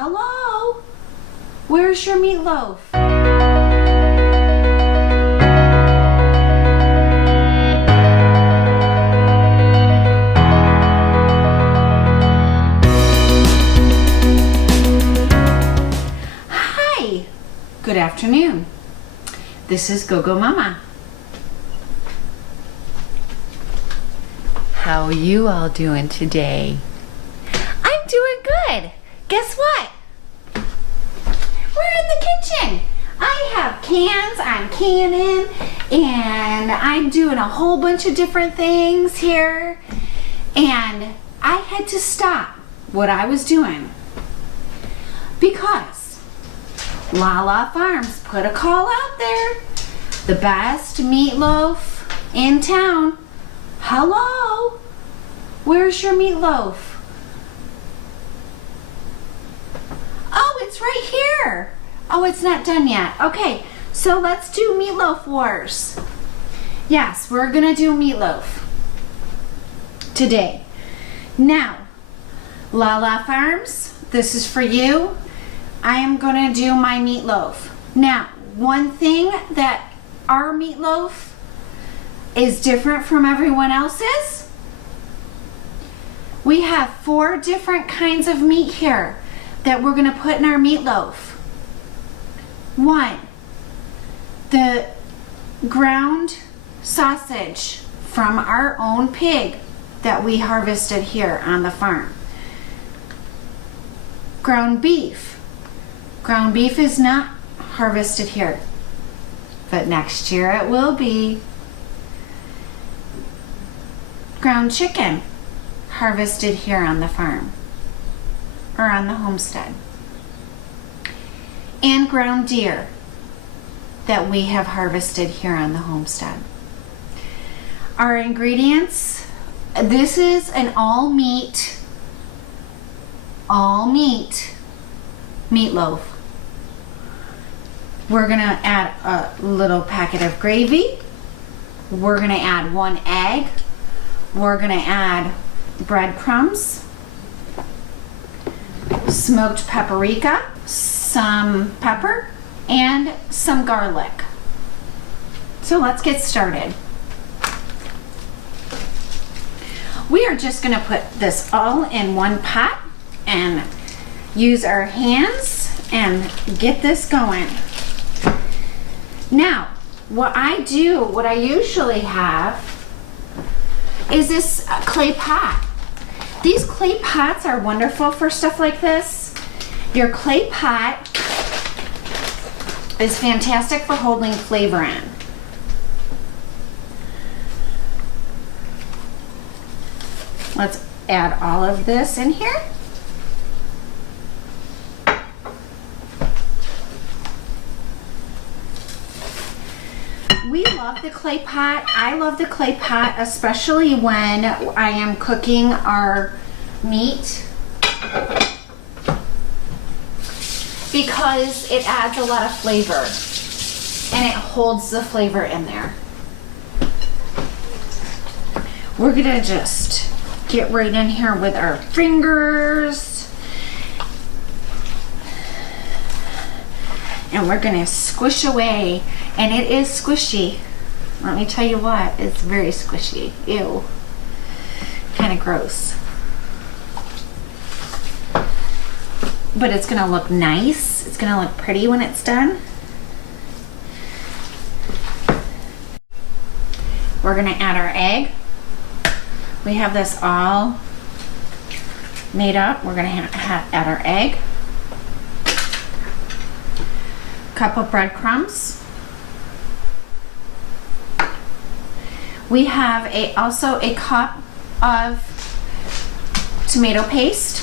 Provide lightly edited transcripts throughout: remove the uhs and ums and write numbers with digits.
Hello? Where's your meatloaf? Hi. Good afternoon. This is Go-Go Mama. How are you all doing today? I'm doing good. Guess what? We're in the kitchen. I have cans, I'm canning, and I'm doing a whole bunch of different things here. And I had to stop what I was doing because Lala Farms put a call out there. The best meatloaf in town. Hello? Where's your meatloaf? Oh, it's right here. Oh, it's not done yet. Okay, so let's do Meatloaf Wars. Yes, we're gonna do meatloaf today. Now, Lala Farms, this is for you. I am gonna do my meatloaf. Now, one thing that our meatloaf is different from everyone else's. We have 4 different kinds of meat here that we're gonna put in our meatloaf. 1, the ground sausage from our own pig that we harvested here on the farm. Ground beef. Ground beef is not harvested here, but next year it will be. Ground chicken, harvested here on the farm or on the homestead. And ground deer that we have harvested here on the homestead. Our ingredients, this is an all meat meatloaf. We're gonna add a little packet of gravy. We're gonna add 1 egg. We're gonna add breadcrumbs, smoked paprika, some pepper, and some garlic. So let's get started. We are just gonna put this all in one pot and use our hands and get this going. Now, what I usually have is this clay pot. These clay pots are wonderful for stuff like this. Your clay pot is fantastic for holding flavor in. Let's add all of this in here. We love the clay pot. I love the clay pot, especially when I am cooking our meat, because it adds a lot of flavor and it holds the flavor in there. We're gonna just get right in here with our fingers and we're gonna squish away. And it is squishy. Let me tell you what, it's very squishy. Ew. Kind of gross. But it's gonna look nice. It's gonna look pretty when it's done. We're gonna add our egg. We have this all made up. We're gonna add our egg. Cup of breadcrumbs. We have also a cup of tomato paste.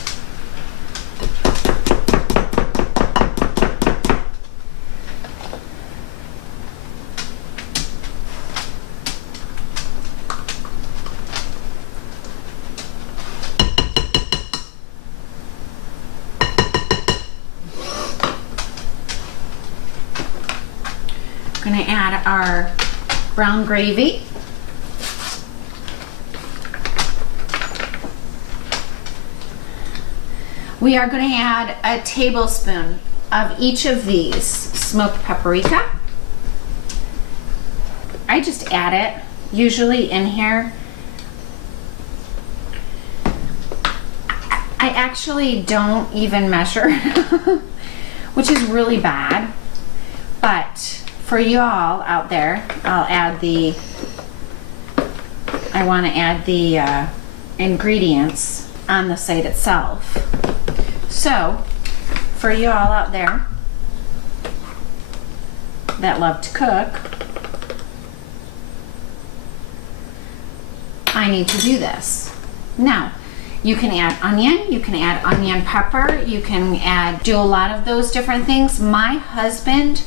We're going to add our brown gravy. We are going to add a tablespoon of each of these smoked paprika. I just add it usually in here. I actually don't even measure, which is really bad. But for y'all out there, I want to add the ingredients on the site itself. So, for you all out there that love to cook, I need to do this. Now, you can add onion pepper, you can do a lot of those different things. My husband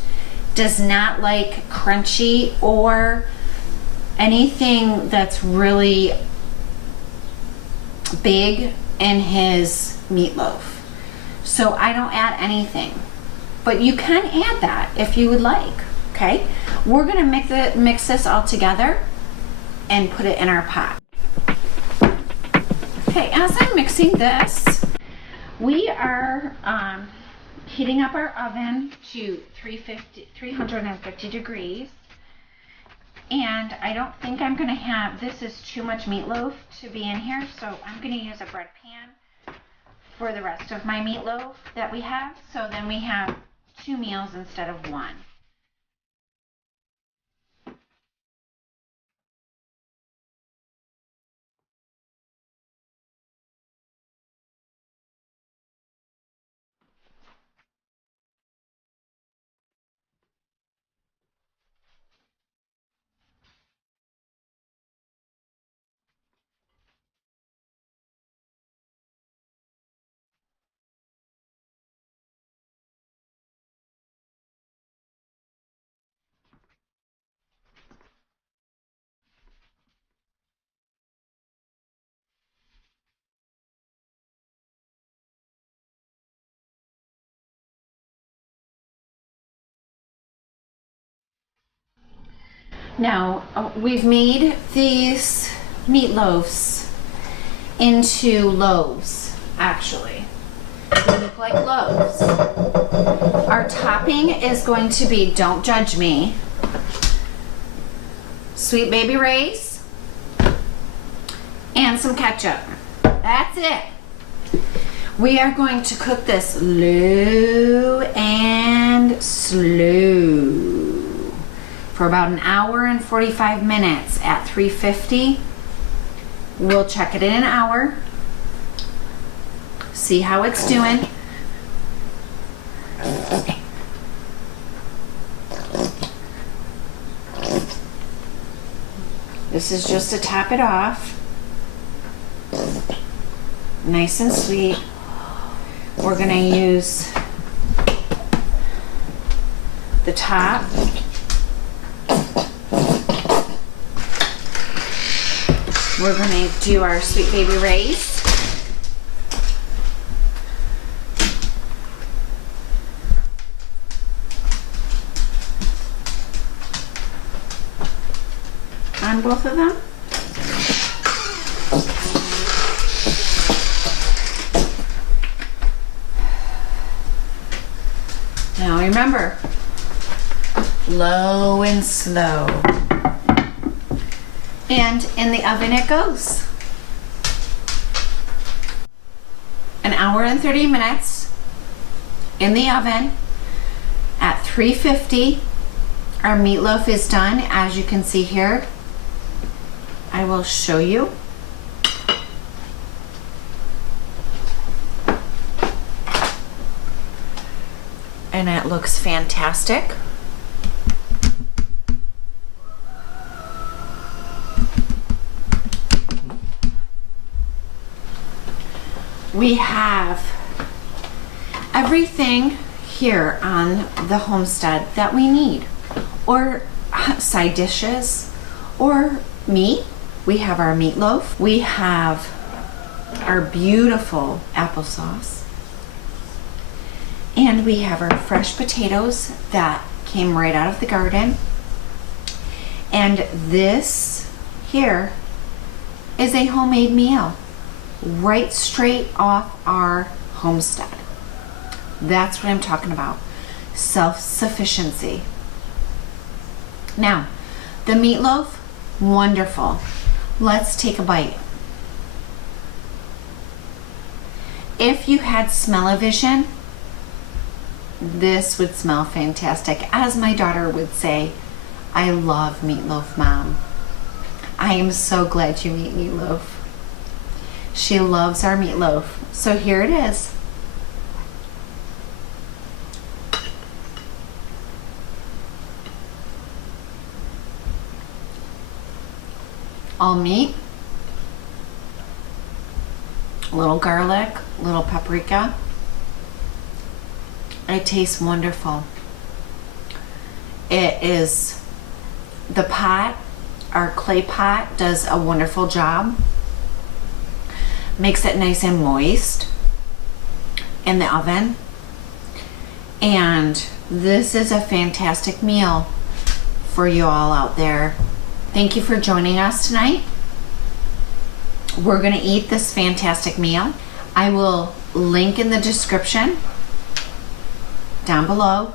does not like crunchy or anything that's really big in his meatloaf. So I don't add anything, but you can add that if you would like, okay? We're gonna mix this all together and put it in our pot. Okay, as I'm mixing this, we are heating up our oven to 350 degrees. And I don't think I'm gonna have, this is too much meatloaf to be in here, so I'm gonna use a bread pan for the rest of my meatloaf that we have. So then we have 2 meals instead of 1. Now, we've made these meatloaves into loaves, actually. They look like loaves. Our topping is going to be, don't judge me, sweet baby Ray's and some ketchup. That's it. We are going to cook this low and slow for about an hour and 45 minutes at 350. We'll check it in an hour, see how it's doing. This is just to top it off. Nice and sweet. We're gonna use the top. We're gonna do our sweet baby Ray's. On both of them. Now remember, low and slow. And in the oven it goes. An hour and 30 minutes in the oven at 350. Our meatloaf is done, as you can see here. I will show you. And it looks fantastic. We have everything here on the homestead that we need, or side dishes, or meat. We have our meatloaf. We have our beautiful applesauce. And we have our fresh potatoes that came right out of the garden. And this here is a homemade meal, right straight off our Homestead. That's what I'm talking about. Self-sufficiency. Now, the meatloaf, wonderful. Let's take a bite. If you had smell-o-vision, this would smell fantastic. As my daughter would say, I love meatloaf, Mom. I am so glad you eat meatloaf. She loves our meatloaf. So here it is. All meat, a little garlic, a little paprika. It tastes wonderful. It is, the pot, our clay pot does a wonderful job. Makes it nice and moist in the oven. And this is a fantastic meal for you all out there. Thank you for joining us tonight. We're gonna eat this fantastic meal. I will link in the description down below,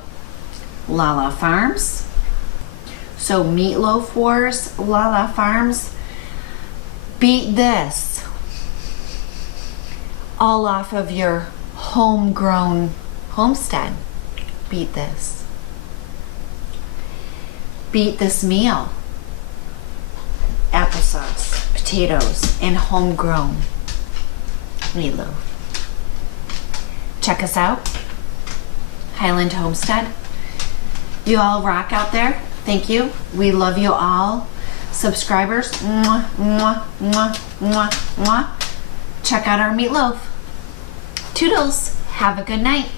Lala Farms. So Meatloaf Wars, Lala Farms, beat this all off of your homegrown homestead. Beat this. Beat this meal. Applesauce, potatoes, and homegrown meatloaf. Check us out, Highland Homestead. You all rock out there. Thank you. We love you all. Subscribers, mwah, mwah, mwah, mwah, mwah. Check out our meatloaf. Toodles. Have a good night.